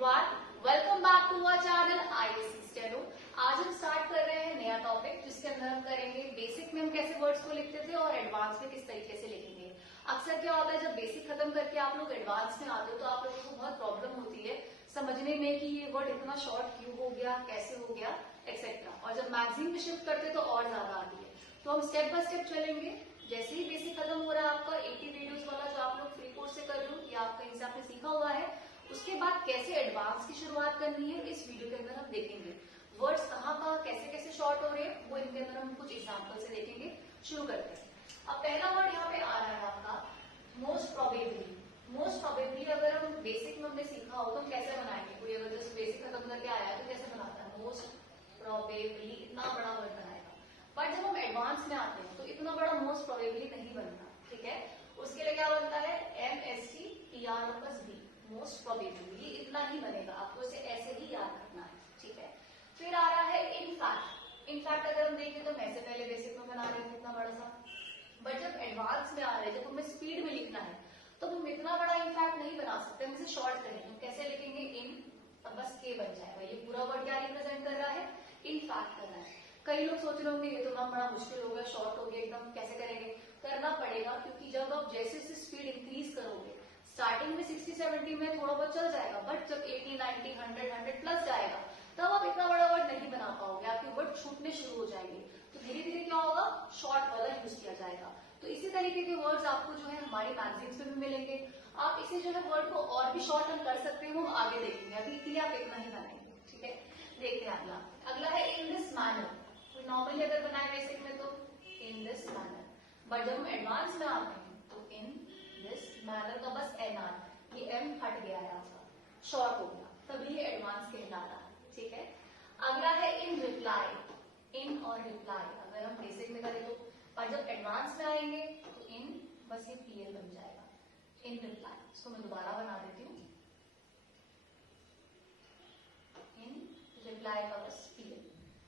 Everyone, welcome back to our channel ISC steno. आज हम start कर रहे हैं नया टॉपिक जिसके अंदर हम करेंगे बेसिक में हम कैसे वर्ड्स को लिखते थे और एडवांस में किस तरीके से लिखेंगे। अक्सर क्या होता है जब बेसिक खत्म करके आप लोग एडवांस में आते हो तो आप लोगों को बहुत प्रॉब्लम होती है समझने में कि ये वर्ड इतना शॉर्ट क्यों हो गया, कैसे हो गया, एक्सेट्रा। और जब मैगजीन में शिफ्ट करते तो और ज्यादा आती है। तो हम स्टेप बाय स्टेप चलेंगे। जैसे ही बेसिक खत्म हो रहा है आपका 80 वीडियोस वाला जो आप लोग फ्री कोर्स से कर रहे हो या आप कहीं से आपने सीखा हुआ है, उसके बाद कैसे एडवांस की शुरुआत करनी है इस वीडियो के अंदर हम देखेंगे। वर्ड्स कहाँ कैसे कैसे शॉर्ट हो रहे हैं वो इनके अंदर हम कुछ एग्जाम्पल से देखेंगे। शुरू करते हैं। अब पहला वर्ड यहाँ पे आ रहा है आपका मोस्ट प्रोबेबली। मोस्ट प्रोबेबली अगर हम बेसिक में हमने सीखा हो तो हम कैसे बनाएंगे। कोई अगर जैसे बेसिक खत्म करके आया है तो कैसे बनाता है, मोस्ट प्रोबेबली इतना बड़ा वर्ड बनाएगा। बट जब हम एडवांस में आते हैं तो इतना बड़ा मोस्ट प्रोबेबली नहीं बनता, ठीक है। उसके लिए क्या बनता है, MSTPROB, मोस्ट प्रोबेबली। ये इतना ही बनेगा, आपको इसे ऐसे ही याद रखना है, ठीक है। फिर आ रहा है इनफैक्ट। इनफैक्ट अगर हम देखें तो मैं से पहले बेसिक में बना रहे थे इतना बड़ा सा, बट जब एडवांस में आ रहे हैं, जब हमें स्पीड में लिखना है तो हम इतना बड़ा इनफैक्ट नहीं बना सकते, हम इसे शॉर्ट करेंगे। हम कैसे लिखेंगे, इन, तब बस के बन जाएगा। ये पूरा वर्ड क्या रिप्रेजेंट कर रहा है, इनफैक्ट कर रहा है। कई लोग सोच रहे होंगे ये तो मैम बड़ा मुश्किल हो गया, शॉर्ट हो गया एकदम, कैसे करेंगे। करना पड़ेगा क्योंकि जब आप जैसे जैसे स्पीड इंक्रीज करोगे, स्टार्टिंग में 60-70 में थोड़ा बहुत चल जाएगा, बट जब 80-90 100 प्लस जाएगा तब आप इतना बड़ा वर्ड नहीं बना पाओगे, आपके वर्ड छूटने शुरू हो जाएंगे। तो धीरे धीरे क्या होगा, शॉर्ट वाला यूज किया जाएगा। तो इसी तरीके के वर्ड्स आपको जो है हमारी मैगजीन्स में भी मिलेंगे। आप इसे जो है वर्ड को और भी शॉर्ट हम कर सकते हैं, हम आगे देखेंगे। अभी के लिए आप इतना ही बनाएंगे, ठीक है। देखते हैं अगला। अगला है इन दिस मैनर। नॉर्मली अगर बनाए बेसिक में तो इन दिस मैनर, बट जब हम एडवांस में आते हैं तो इन दिस मैनर का बस NR, ये M हट गया है आपका, शॉर्ट हो गया, तभी ये एडवांस कहला रहा है, ठीक है। अगला है इन रिप्लाई। इन और रिप्लाई अगर हम बेसिक में करें तो, और जब एडवांस में आएंगे तो इन बस ये PL बन जाएगा, इन रिप्लाई। इसको मैं दोबारा बना देती हूँ, इन रिप्लाई का बस PL,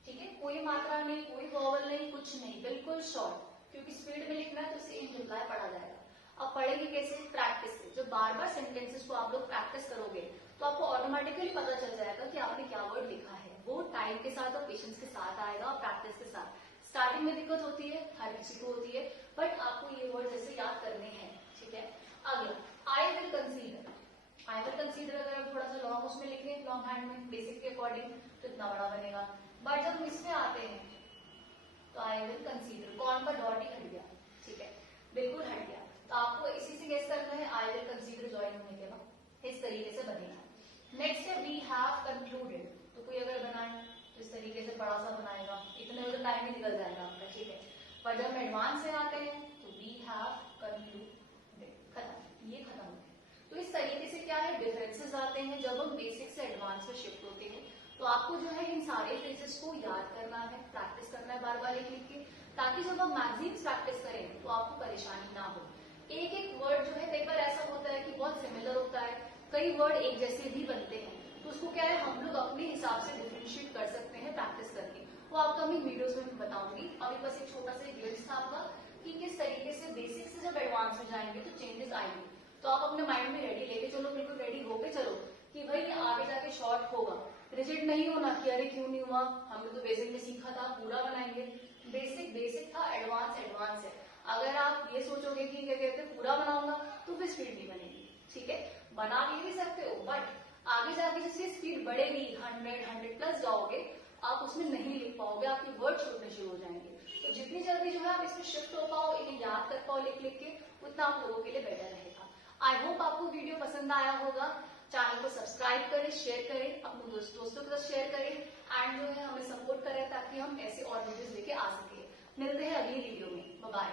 ठीक है। कोई मात्रा नहीं, कोई वॉवल नहीं, कुछ नहीं, बिल्कुल शॉर्ट, क्योंकि स्पीड में लिखना है तो इसे इन रिप्लाई पढ़ा जाएगा। अब पढ़ेंगे कैसे, प्रैक्टिस से। जब बार बार सेंटेंसेस को आप लोग प्रैक्टिस करोगे तो आपको ऑटोमेटिकली पता चल जाएगा कि आपने क्या वर्ड लिखा है। वो टाइम के साथ और पेशेंस के साथ आएगा और प्रैक्टिस के साथ। स्टार्टिंग में दिक्कत होती है, हर किसी को होती है, बट आपको ये वर्ड जैसे याद करने हैं, ठीक है। अगला I will consider. I will consider अगर आप थोड़ा सा लॉन्ग उसमें लिखें, लॉन्ग हैंड में बेसिक के अकॉर्डिंग, तो इतना बड़ा बनेगा। बट जब हम इसमें आते हैं तो आई विल कंसीडर, कौन का डॉट ही हट गया, ठीक है, बिल्कुल हट गया। तो आपको इसी से गेस करना है आई विल कंसीडर ज्वाइन होने के बाद, इस तरीके से बनेगा। नेक्स्ट है वी हैव कंक्लूडेड। तो कोई अगर बनाए तो इस तरीके से बड़ा सा बनाएगा, इतने में तो टाइम ही निकल जाएगा आपका, ठीक है। पर जब हम एडवांस में आते हैं तो वी हैव कंक्लूडेड, खत्म, ये खत्म हो गया। तो इस तरीके से क्या है, डिफरेंसेस आते हैं जब हम बेसिक से एडवांस में शिफ्ट होते हैं। तो आपको जो है इन सारे फ्रेजेस को याद करना है, प्रैक्टिस करना है बार बार लिख लिख के, ताकि जब हम मैगजीन्स प्रैक्टिस करें तो आपको परेशानी ना हो। एक एक वर्ड जो है कई बार ऐसा होता है कि बहुत सिमिलर होता है, कई वर्ड एक जैसे भी बनते हैं, तो उसको क्या है हम लोग अपने हिसाब से डिफरेंशिएट कर सकते हैं प्रैक्टिस करके। वो अपकमिंग वीडियोस में बताऊंगी। अभी बस एक छोटा सा ग्लिम्स था आपका कि किस तरीके से बेसिक से जब एडवांस में जाएंगे तो चेंजेस आएंगे। तो आप अपने माइंड में रेडी लेके चलो, बिल्कुल रेडी होके चलो कि भाई ये आगे जाके शॉर्ट होगा। रिजिड नहीं होना कि अरे क्यों नहीं हुआ, हमने तो बेसिक में सीखा था, पूरा बनाएंगे। बेसिक बेसिक था, एडवांस एडवांस है। अगर आप ये सोचोगे कि क्या कहते हैं पूरा बनाऊंगा तो फिर स्पीड नहीं बनेगी, ठीक है। बना भी सकते हो, बट आगे जाके जैसे स्पीड बढ़ेगी, 100 प्लस जाओगे, आप उसमें नहीं लिख पाओगे, आपके वर्ड छूटने शुरू हो जाएंगे। तो जितनी जल्दी जो है आप इसमें शिफ्ट हो पाओ, इन्हें याद कर पाओ लिख लिख के, उतना आप लोगों के लिए बेटर रहेगा। आई होप आपको वीडियो पसंद आया होगा। चैनल को सब्सक्राइब करें, शेयर करें, अपने दोस्तों के साथ शेयर करें, एंड जो है हमें सपोर्ट करें ताकि हम ऐसे और वीडियोस लेके आ सके। मिलते हैं अगली वीडियो में, बाय बाय।